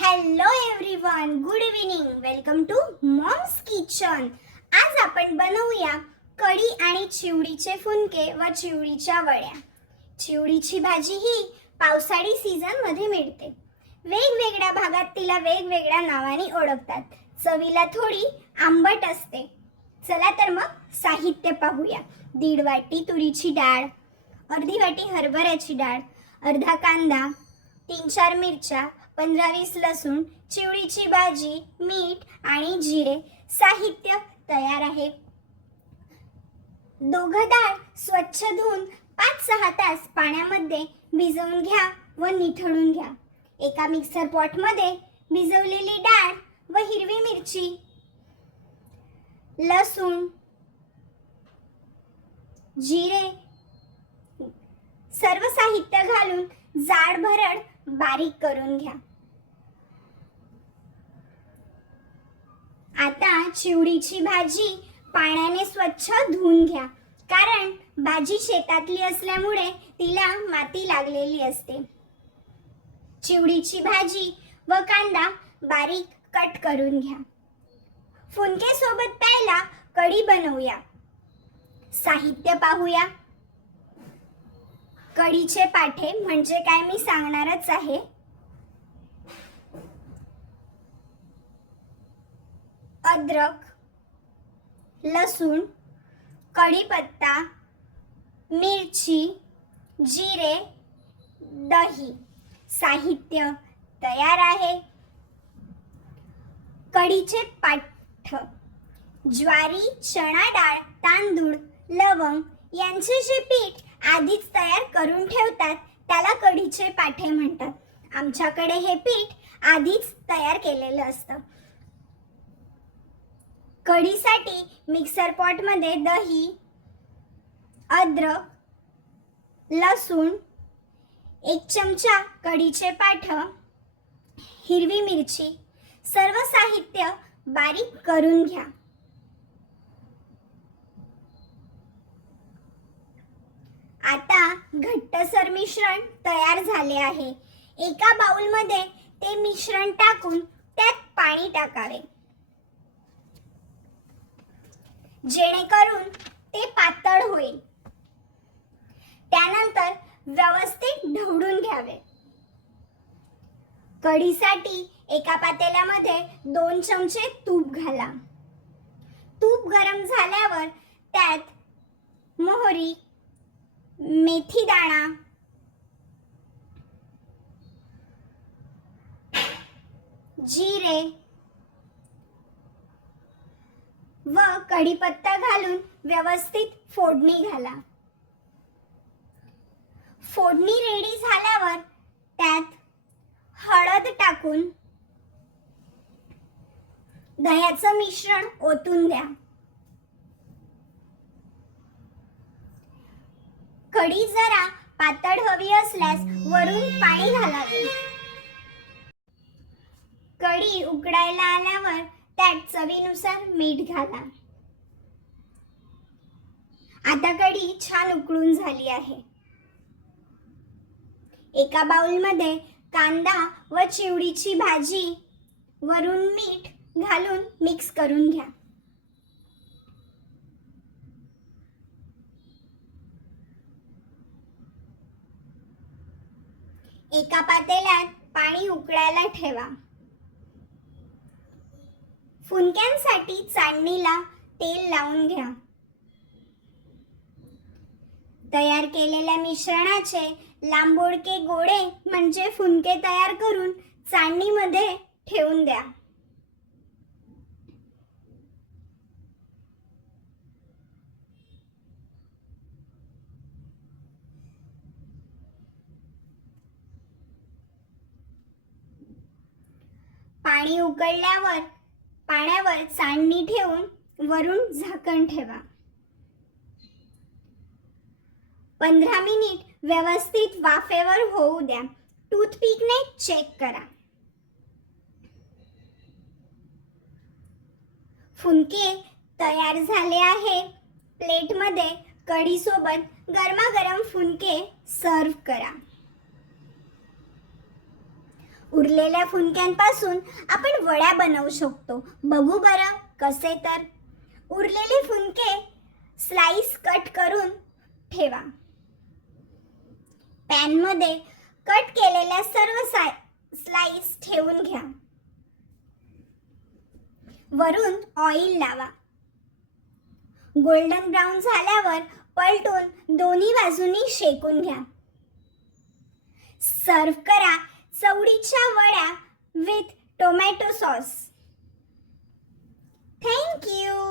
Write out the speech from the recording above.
Hello everyone, good evening. Welcome to mom's kitchen. आज आपण बनवूया कढी आणि चिवडीचे फुनके व चिवडीच्या वड्या. चिवडीची भाजी ही पावसाळी सीझन मध्ये मिळते. वेगवेगळ्या भागात तिला वेगवेगळ्या नावाने ओळखतात. चवीला थोडी आंबट असते. चला तर मग साहित्य पाहूया. 1.5 वाटी तुरीची डाळ, अर्धी वाटी हरभऱ्याची डाळ, अर्धा कांदा, 3-4 मिरच्या, 15-20 लसूण, चिवडीची भाजी, मीठ आणि जिरे. साहित्य तयार आहे. दोघं डाळ स्वच्छ धुवून 5-6 तास पाण्यामध्ये भिजवून घ्या व निथळून घ्या. एका मिक्सर पॉट मध्ये भिजवलेली डाळ व हिरवी मिरची, लसूण, जिरे सर्व साहित्य घालून जाड भरड बारीक करून घ्या. आता चिवडीची भाजी पाण्याने स्वच्छ धुवून घ्या, कारण भाजी शेतातली असल्यामुळे तिला माती लागलेली असते. चिवडीची भाजी व कांदा बारीक कट करून घ्या. फुनके सोबत प्यायला कढी बनवूया. साहित्य पाहूया. कढीचे पाठे म्हणजे काय मी सांगणारच आहे. अद्रक, लसूण, कढीपत्ता, मिरची, जिरे, दही. साहित्य तयार आहे. कढीचे पाठ: ज्वारी, चणा डाळ, तांदूळ, लवंग यांचे जे पीठ आधीच तयार करून ठेवतात त्याला कढीचे पाठे म्हणतात. आमच्याकडे हे पीठ आधीच तयार केलेलं असतं. कढीसाठी मिक्सर पॉट मध्ये दही, अद्रक, लसूण, 1 चमचा कढीचे पाठ, हिरवी मिरची सर्व साहित्य बारीक करून घ्या. आता घट्टसर मिश्रण तयार झाले आहे. एका बाउल मध्ये ते मिश्रण टाकून त्यात पाणी टाकावे, जेणेकरून ते पातळ होईल. त्यानंतर व्यवस्थित ढवळून घ्यावे. कढीसाठी एका पातेल्यामध्ये 2 चमचे तूप घाला. तूप गरम झाल्यावर त्यात मोहरी, मेथी दाणा, जिरे व कढीपत्ता घालून व्यवस्थित फोडणी घाला. फोडणी रेडी झाल्यावर त्यात हळद टाकून दह्याचं मिश्रण ओतून द्या. कढी जरा पातळ हवी असल्यास वरून पाणी घालावे. कढी उकडायला आल्यावर त्यात चवीनुसार मीठ घाला. आता कढी छान उकळून झाली आहे. एका बाउल मध्ये कांदा व चिवडीची भाजी वरून मीठ घालून मिक्स करून घ्या. एका पातेल्यात पाणी उकळायला ठेवा. फुनक्यांसाठी चाळणीला तेल लावून घ्या. तयार केलेल्या मिश्रणाचे लांबोडके गोळे म्हणजे फुनके तयार करून चाळणीमध्ये ठेवून द्या. पाणी उकळल्यावर पाण्यावर चाळणी ठेवून वरून झाकण ठेवा. 15 मिनिट व्यवस्थित वाफेवर होऊ द्या. टूथपिकने चेक करा. फुनके तयार झाले आहे. प्लेटमध्ये कढी सोबत गरमागरम फुनके सर्व करा. उरलेल्या फुनक्यांपासून आपण वड्या बनवू शकतो. बघू बरं कसे तर. उरलेले फुनके स्लाइस कट करून ठेवा. पॅनमध्ये कट केलेल्या सर्व स्लाइस ठेवून घ्या. वरून ऑइल लावा. गोल्डन ब्राउन झाल्यावर पलटून दोन्ही बाजूनी शेकून घ्या. सर्व करा चवळीच्या वड्या with tomato sauce. Thank you.